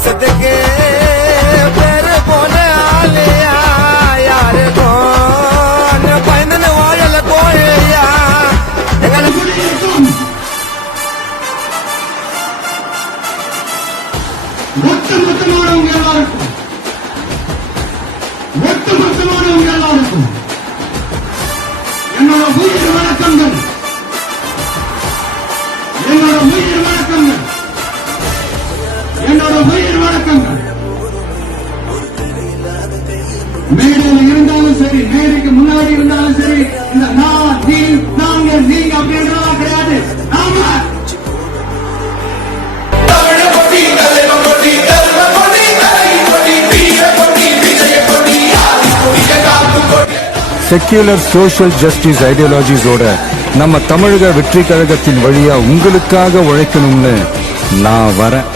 பாசத்துக்கு பேரு போன ஆலையா யாருக்கும் பயந்து வாழல கோழியா எங்களை ஒட்டுமொத்தமானவங்க எல்லாருக்கும் என்னோட உயிர் வணக்கங்கள் மேடையில் இருந்தாலும் சரி, மேடைக்கு முன்னாடி இருந்தாலும் சரி, இந்த நான் நீ நாங்க நீங்க அப்படின்றதெல்லாம் கிடையாது. நாம செக்யூலர் சோஷியல் ஜஸ்டிஸ் ஐடியாலஜிஸோட நம்ம தமிழக வெற்றி கழகத்தின் வழியா உங்களுக்காக உழைக்கணும்னு நான் வரேன்.